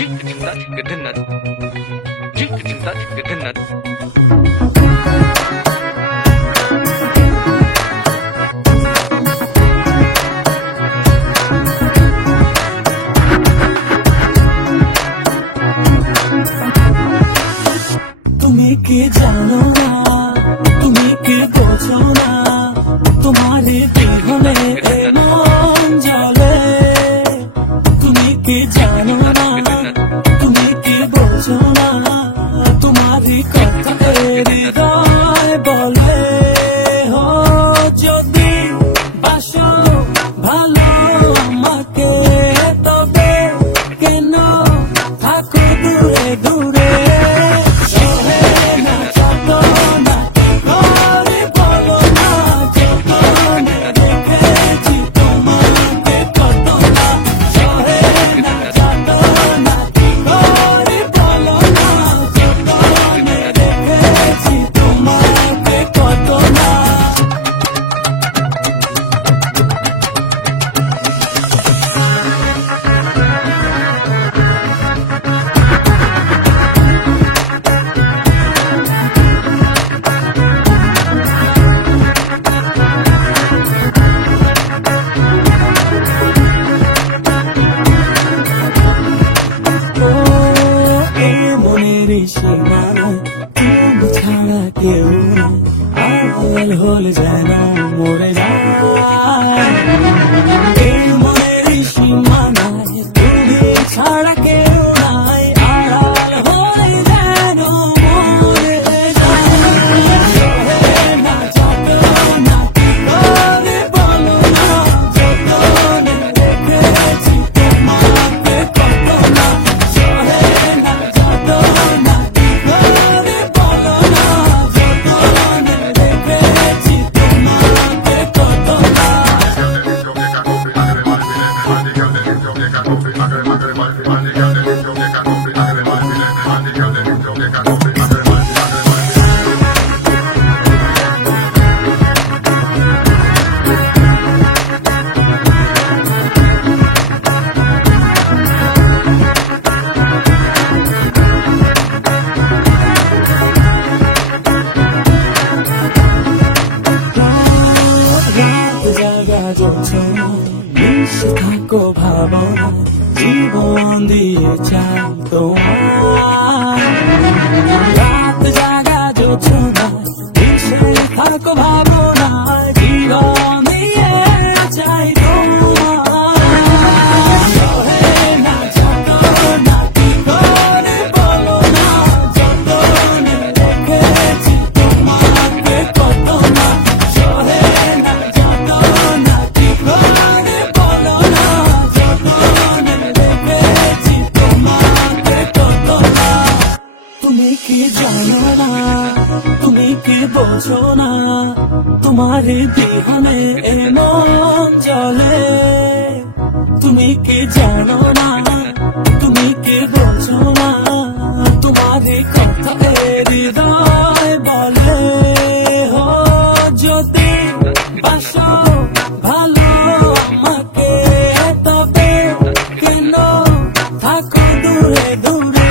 তুমি কি জানো না, তুমি কি বোঝো না, তোমারে বিহনে মন জ্বলে। তুমি কি জানো না, তুমি কি বোঝো না, তোমারই কথা হৃদয় বলে। হো যদি বাসো ভালো আমাকে, তবে কেন থাকো দূরে দূরে। তুমি ছাড়া কেউ আড়াল হলে যেন মরে যায়। এই মনের সীমানায় তুমি ছাড়া কেউ নাই, আড়াল হলে যেন মরে যায়। না যত না কি করে বলো না, যতনে রেখেছি তোমাকে কত না। সহে না যত না কি করে বলো না, যতনে রেখেছি তোমাকে কত না। থাকো ভাবনা, জীবন দিয়ে চাই তোমার। রাত জাগা যোছনা, থাকো ভাবনা, জীবন দিয়ে চাই তোমার। না যত না কি করে বলো না, যতনে রেখেছি তোমাকে কত না। সহে না যত না কি করে বলো না, যতনে রেখেছি তোমাকে কত না। তুমি কি জানো না, তুমি কি বোঝো না, তোমারে বিহনে মন জ্বলে। তুমি কি জানো না, তুমি কি বোঝো না, তোমারে কথা হৃদয় বলে। হো যদি বাসো ভালো আমাকে, তবে কেন থাকো দূরে দূরে।